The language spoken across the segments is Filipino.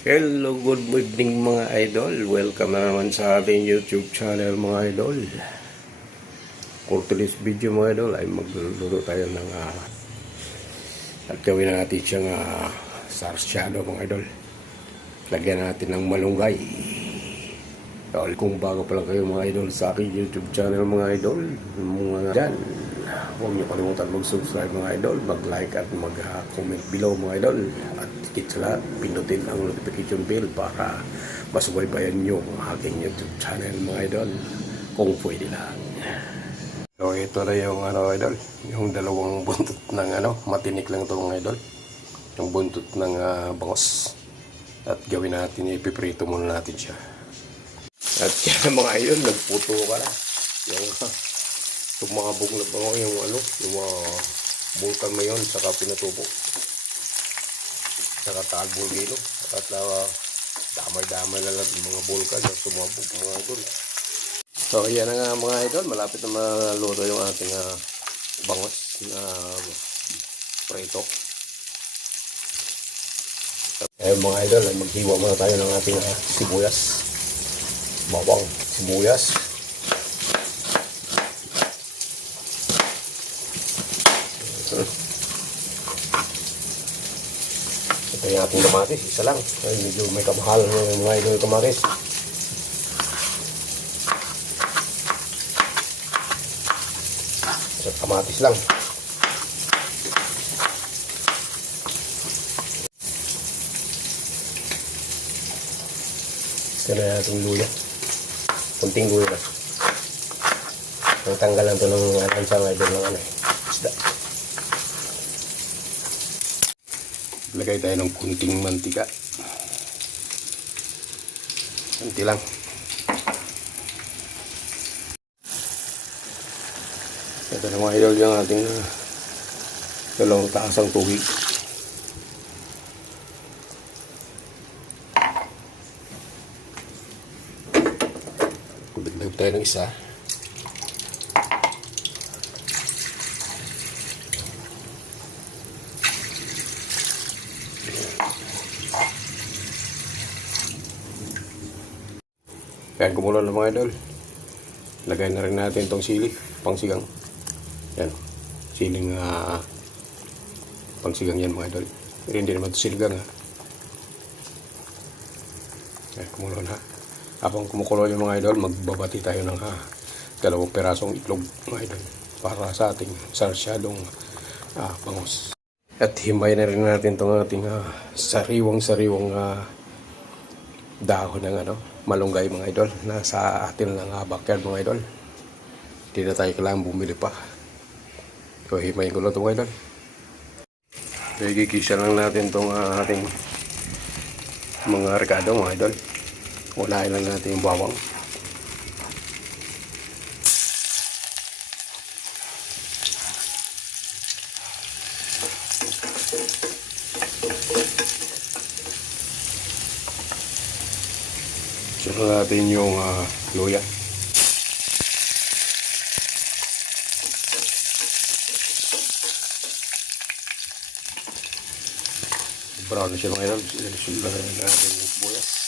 Hello, good evening mga idol. Welcome na naman sa ating YouTube channel mga idol. For today's video mga idol ay magluluto tayo ng at gawin natin siyang sarsyado mga idol. Lagyan natin ng malunggay. Dahil kung bago pa lang kayo mga idol sa aking YouTube channel mga idol, mga dyan, huwag niyo kalimutan mag-subscribe mga idol, mag-like at mag-comment below mga idol. At higit sa lahat, pindutin ang notification bell para masubaybayan niyo ang aking YouTube channel mga idol kung pwede lang. So ito na yung idol, yung dalawang buntot ng matinik lang ito mga idol. Yung buntot ng bangos. At gawin natin, ipiprito muna natin siya. At kaya mga idol, nagputo ka na. Yung tumabog na bango yung yung bulkan mo yun, saka pinatubo. Saka talbol gino. At damay-damay na lang yung mga bulkan na tumabog mga idol. So yan na nga mga idol, malapit na maluto yung ating bangos na prito. Kaya mga idol, maghiwa muna tayo ng ating sibuyas. Bawang, sibuyas. Ito yung ating kamatis, isa lang. Ay, medyo may kamahal ng mga idol kamatis. Sa kamatis lang. Ito na ating luya. Kunting luya na. Tanggal lang ito ng lansang idol ng isda. Lagay tayo ng kunting mantika. Kunti lang. Ito na mga idol yung ating dalawang taasang tubig. Dagdag tayo ng isa. Kaya kumulo ng mga idol. Lagay na rin natin itong sili, pangsigang. Yan. Siling pangsigang yan mga idol. Hindi naman ito siligang Kaya kumulo na. Habang kumukulo yung mga idol, magbabati tayo ng dalawang perasong itlog mga idol para sa ating sarsyadong bangos. At himay na rin natin itong ating sariwang dahon ng malunggay mga idol. Nasa atin lang backyard mga idol. Hindi na tayo kailangan bumili pa. So himayin ko lang ito mga idol. So igigisa lang natin itong ating mga rekado mga idol. Unahin lang natin yung bawang. Sunod natin yung luya. Brown na siya mga idol. Sunod natin yung sibuyas.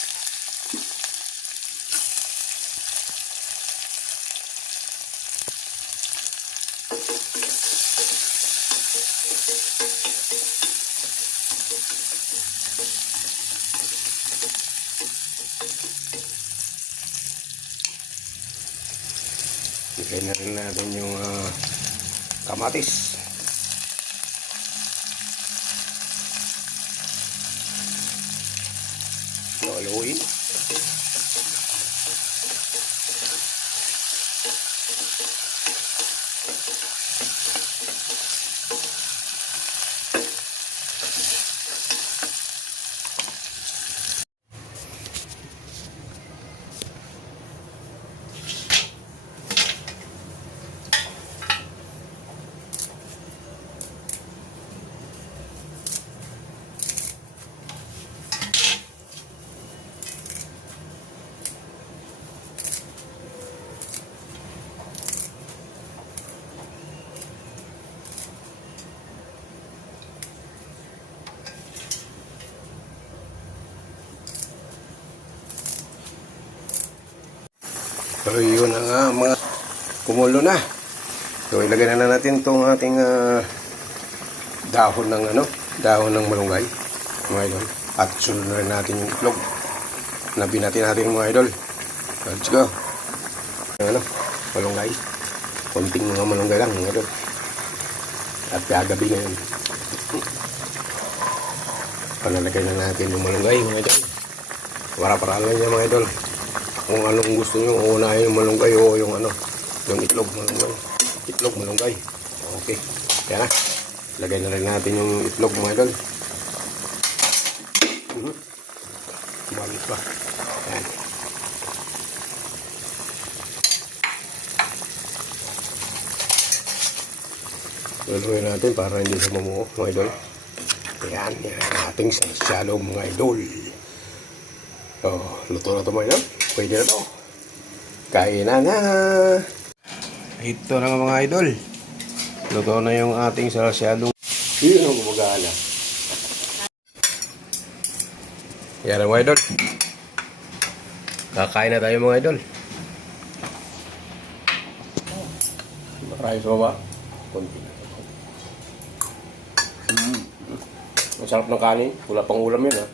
Ilagay na rin natin yung kamatis. Haluin. So yun na nga mga kumulo na. So ilagay na natin itong ating dahon ng malunggay mga idol. At sunod na rin natin yung itlog. Nabinatin natin mga idol. Let's go. Malunggay. Konting mga malunggay lang mga idol. At gagabi ngayon. Panalagay na natin yung malunggay mga idol. Para-para lang yan mga idol. Kung anong gusto nyo, unahin yung malunggay o yung yung itlog malunggay. Itlog malunggay. Okay. Yan na. Lagay na rin natin yung itlog mga idol. Balik pa. Yan. Luluin natin para hindi sa mamuo mga idol. Yan. Yan ang ating shallow mga idol. So, luto na ito mga idol. Pwede na ito. Kain na na. Ito na mga idol. Luto na yung ating shallow. Yun ang gumagana. Yan ang mga idol. Kakain na tayo mga idol. Maraming sa baba. Kunti na. Ang sarap ng kanin. Wala pang ulam yun ha.